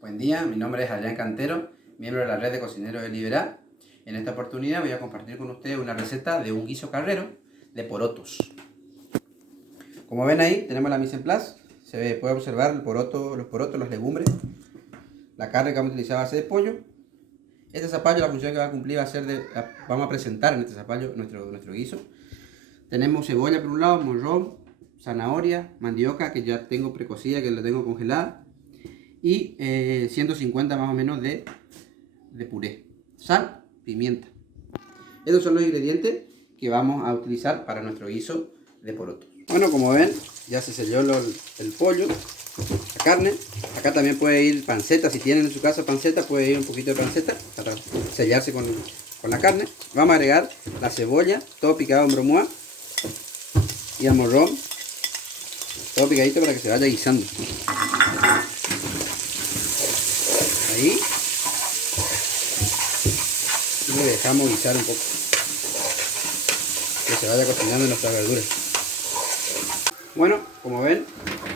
Buen día, mi nombre es Adrián Cantero, miembro de la red de cocineros de Liberá. En esta oportunidad voy a compartir con ustedes una receta de un guiso carrero de porotos. Como ven ahí, tenemos la mise en place. Se puede observar los porotos, las legumbres, la carne que vamos a utilizar a base de pollo. Este zapallo, la función que va a cumplir va a ser vamos a presentar en este zapallo nuestro guiso. Tenemos cebolla por un lado, morrón, zanahoria, mandioca que ya tengo precocida, que la tengo congelada, y 150 más o menos de puré, sal, pimienta. Estos son los ingredientes que vamos a utilizar para nuestro guiso de porotos. Bueno, como ven, ya se selló el pollo, la carne. Acá también puede ir panceta, si tienen en su casa panceta, puede ir un poquito de panceta para sellarse con la carne. Vamos a agregar la cebolla, todo picado en bromois, y el morrón, todo picadito para que se vaya guisando. Ahí y le dejamos guisar un poco, que se vaya cocinando nuestras verduras. Bueno, como ven,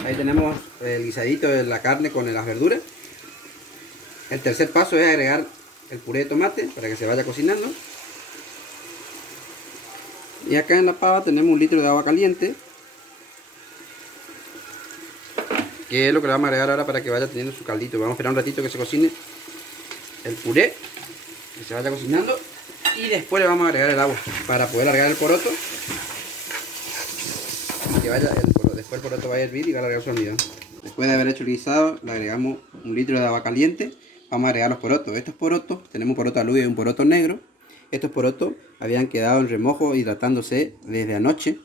ahí tenemos el guisadito de la carne con las verduras. El tercer paso es agregar el puré de tomate para que se vaya cocinando. Y acá en la pava tenemos 1 litro de agua caliente, que es lo que le vamos a agregar ahora para que vaya teniendo su caldito. Vamos a esperar un ratito que se cocine el puré, que se vaya cocinando, y después le vamos a agregar el agua para poder agregar el poroto, y que vaya después el poroto va a hervir y va a largar su almidón. Después de haber hecho el guisado, le agregamos 1 litro de agua caliente. Vamos a agregar los porotos. Estos porotos, tenemos un poroto alubia y un poroto negro. Estos porotos habían quedado en remojo, hidratándose desde anoche,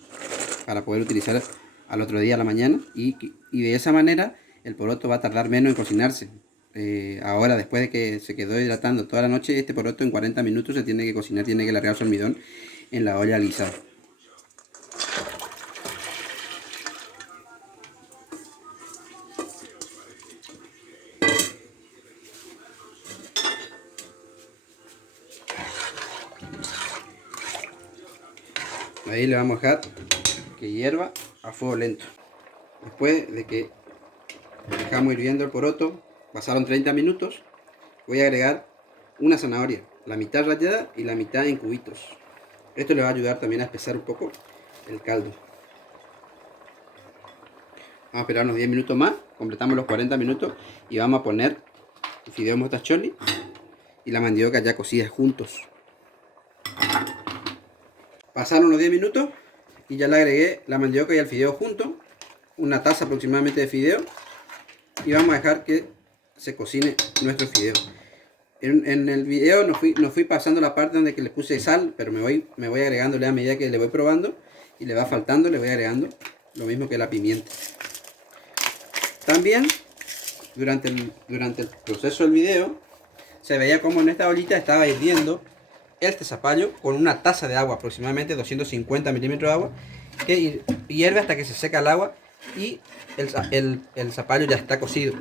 para poder utilizar al otro día a la mañana, y de esa manera el poroto va a tardar menos en cocinarse. Ahora, después de que se quedó hidratando toda la noche, este poroto en 40 minutos se tiene que cocinar, tiene que largar su almidón en la olla guisada. Ahí le vamos a dejar que hierva a fuego lento. Después de que dejamos hirviendo el poroto, pasaron 30 minutos, voy a agregar una zanahoria, la mitad rallada y la mitad en cubitos. Esto le va a ayudar también a espesar un poco el caldo. Vamos a esperar unos 10 minutos más, completamos los 40 minutos y vamos a poner el fideo mostaccioli y la mandioca ya cocidas juntos. Pasaron los 10 minutos y ya le agregué la mandioca y el fideo juntos, una taza aproximadamente de fideo, y vamos a dejar que se cocine nuestro fideo. En el video no fui pasando la parte donde que le puse sal, pero me voy agregándole a medida que le voy probando, y le va faltando, le voy agregando lo mismo que la pimienta. También durante el proceso del video se veía como en esta ollita estaba hirviendo este zapallo con una taza de agua, aproximadamente 250 milímetros de agua, que hierve hasta que se seca el agua y el zapallo ya está cocido.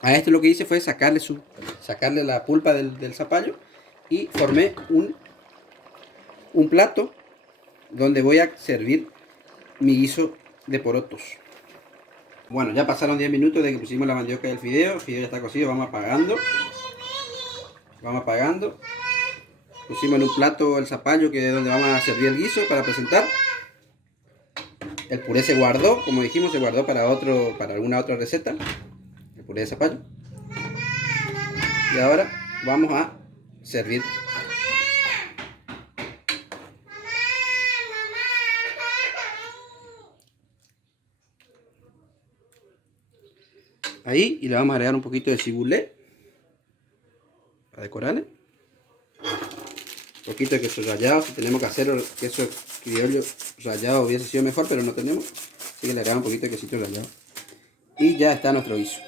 A esto lo que hice fue sacarle la pulpa del zapallo, y formé un plato donde voy a servir mi guiso de porotos. Bueno, ya pasaron 10 minutos de que pusimos la mandioca y el fideo ya está cocido. Vamos apagando. Pusimos en un plato el zapallo, que es donde vamos a servir el guiso para presentar. El puré se guardó, como dijimos, se guardó para alguna otra receta, el puré de zapallo. Y ahora vamos a servir. Ahí, y le vamos a agregar un poquito de cibulet para decorarle. Un poquito de queso rallado, si tenemos que hacer queso criollo rallado hubiese sido mejor, pero no tenemos, así que le agregamos un poquito de quesito rallado. Y ya está nuestro guiso.